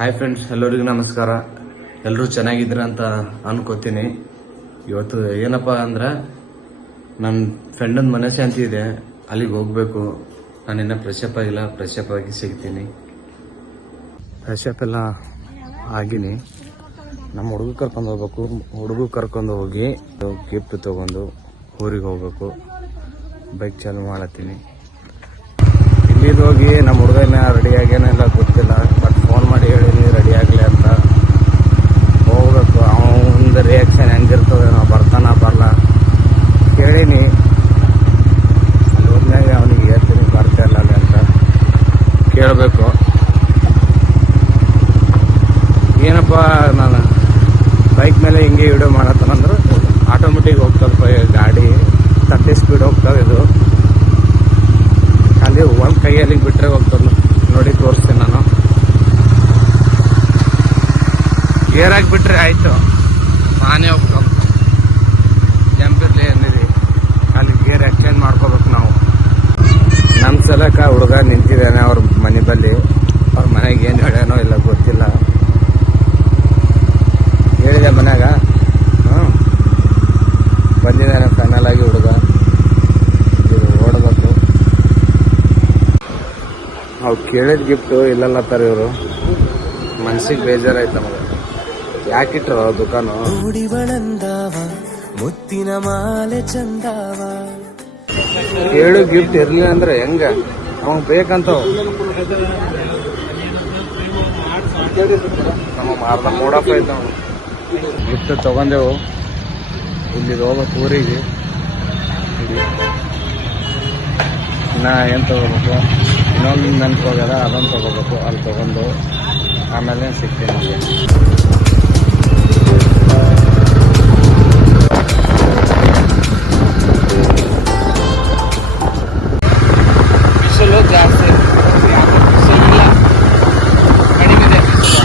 Hi friends, ಎಲ್ಲರಿಗೂ ನಮಸ್ಕಾರ. ಎಲ್ಲರೂ ಚೆನ್ನಾಗಿದ್ದೀರ ಅಂತ ಅನ್ಕೋತೀನಿ. ಇವತ್ತು ಏನಪ್ಪ ಅಂದ್ರೆ ನನ್ನ ಫ್ರೆಂಡನ ಮನೆ ಶಾಂತಿ ಇದೆ, ಅಲ್ಲಿಗೆ ಹೋಗ್ಬೇಕು. ನಾನಿನ್ನ ಫ್ರೆಶಪ್ ಆಗಿಲ್ಲ, ಫ್ರೆಶಪ್ ಆಗಿ ಸಿಗ್ತೀನಿ. ಫ್ರೆಶಪ್ ಎಲ್ಲ ಆಗಿನಿ. ನಮ್ಮ ಹುಡುಗ ಕರ್ಕೊಂಡು ಹೋಗ್ಬೇಕು. ಹುಡುಗ ಕರ್ಕೊಂಡು ಹೋಗಿ ಗಿಫ್ಟ್ ತೊಗೊಂಡು ಊರಿಗೆ ಹೋಗ್ಬೇಕು. ಬೈಕ್ ಚಾಲು ಮಾಡತ್ತೀನಿ. ಇಲ್ಲಿದ್ದು ಹೋಗಿ ನಮ್ಮ ಹುಡುಗನ ರೆಡಿ ಆಗ್ಯಾನೆಲ್ಲ ಗೊತ್ತಿಲ್ಲ, ಬಟ್ ಫೋನ್ ಮಾಡಿ ಹೇಳಿನಿ ರೆಡಿ ಆಗಲಿ ಅಂತ. ಹೋಗ್ಬೇಕು. ಅವನ ರಿಯಾಕ್ಷನ್ ಹೆಂಗಿರ್ತದೆ, ನಾವು ಬರ್ತಾನ ಬರಲ್ಲ ಕೇಳೀನಿ. ಅಲ್ಲಿ ಹೋದ್ಮೇಲೆ ಅವನಿಗೆ ಹೇಳ್ತೀನಿ ಬರ್ತಾ ಇಲ್ಲ ಅಂತ ಕೇಳಬೇಕು. ಏನಪ್ಪ, ನಾನು ಬೈಕ್ ಮೇಲೆ ಹಿಂಗೆ ವಿಡಿಯೋ ಮಾಡತ್ತಂದ್ರೆ ಆಟೋಮೆಟಿಕ್ ಹೋಗ್ತದಪ್ಪ ಗಾಡಿ, 30 ಸ್ಪೀಡ್ ಹೋಗ್ತದೆ. ಇದು ಅಲ್ಲಿ ಒಂದು ಕೈಯಲ್ಲಿ ಬಿಟ್ಟರೆ ಹೋಗ್ತದೆ ನೋಡಿ, ತೋರಿಸ್ತೀನಿ ನಾನು. ಗೇರ್ ಹಾಕಿಬಿಟ್ರೆ ಆಯಿತು, ನಾನೇ ಹೋಗ್ತದೆ. ಜಂಪಿರ್ಲಿ ಏನಿದೆ, ಅಲ್ಲಿ ಗೇರ್ ಎಕ್ಸ್ಚೇಂಜ್ ಮಾಡ್ಕೋಬೇಕು ನಾವು. ನಮ್ಮ ಸಲಕ ಹುಡುಗ ನಿಂತಿದ್ದಾನೆ ಅವ್ರ ಮನೆ ಬಳಿ. ಅವ್ರ ಮನೆಗೆ ಏನು ಹೇಳ್ಯಾನೋ ಇಲ್ಲ ಗೊತ್ತಿಲ್ಲ. ಹೇಳಿದೆ ಮನ್ಯಾಗ, ಬಂದಿದ್ದಾನೆ ಫೈನಲ್ ಆಗಿ ಹುಡುಗ. ಓಡಬೇಕು. ನಾವು ಕೇಳಿದ ಗಿಫ್ಟು ಇಲ್ಲಲ್ಲತ್ತಾರ ಇವರು. ಮನ್ಸಿಗೆ ಬೇಜಾರಾಯ್ತು ನಮಗೆ. ಯಾಕಿಟ್ರು ದುಕಾನು? ಮುತ್ತಿನ ಮಾಲೆ ಚಂದಾವ. ಕೇಳು ಗಿಫ್ಟ್ ಇರ್ಲಿಲ್ಲ ಅಂದ್ರೆ ಹೆಂಗ? ಅವಾಗ ಬೇಕಂತ ನಮ್ಮ ಅರ್ಧ ಮೂಡಪ್ಪ ಐತೆ. ನಾವು ಗಿಫ್ಟ್ ತಗೊಂಡೆವು. ಇಲ್ಲಿ ಹೋಗ್ಬೇಕು ಊರಿಗೆ. ನಾ ಏನು ತಗೋಬೇಕು, ಇನ್ನೊಂದು ನೆನ್ಪು ಹೋಗ್ಯದ, ಅದೊಂದು ತಗೋಬೇಕು. ಅಲ್ಲಿ ತಗೊಂಡು ಆಮೇಲೆ ಸಿಗ್ತೀನಿ ನಿಮಗೆ. ಬಿಸಿಲು ಜಾಸ್ತಿ, ಬಿಸಿಲಿಲ್ಲ, ಕಡಿಮೆ ಇದೆ ಬಿಸಿಲು.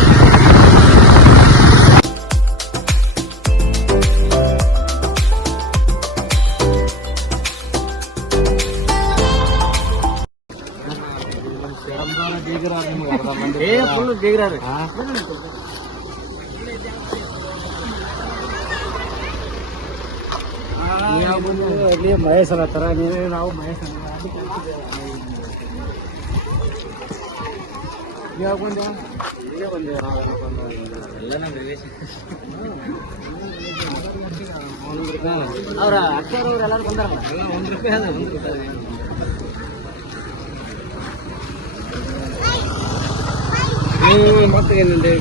ಅಲ್ಲಿ ಮಹೇಶ್ ಅಲ್ಲತ್ತಾರ, ನಾವು ಮಹೇಶ್ ಅವ್ರ ಅಕ್ಷರವ್ರು ಎಲ್ಲರೂ ಬಂದಾರ. ₹1 ಅದ, ₹1. ಮತ್ತೆ ಏನಂದ್ರೆ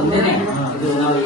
ಒಂದೇನೆ ಇದು ನಾವು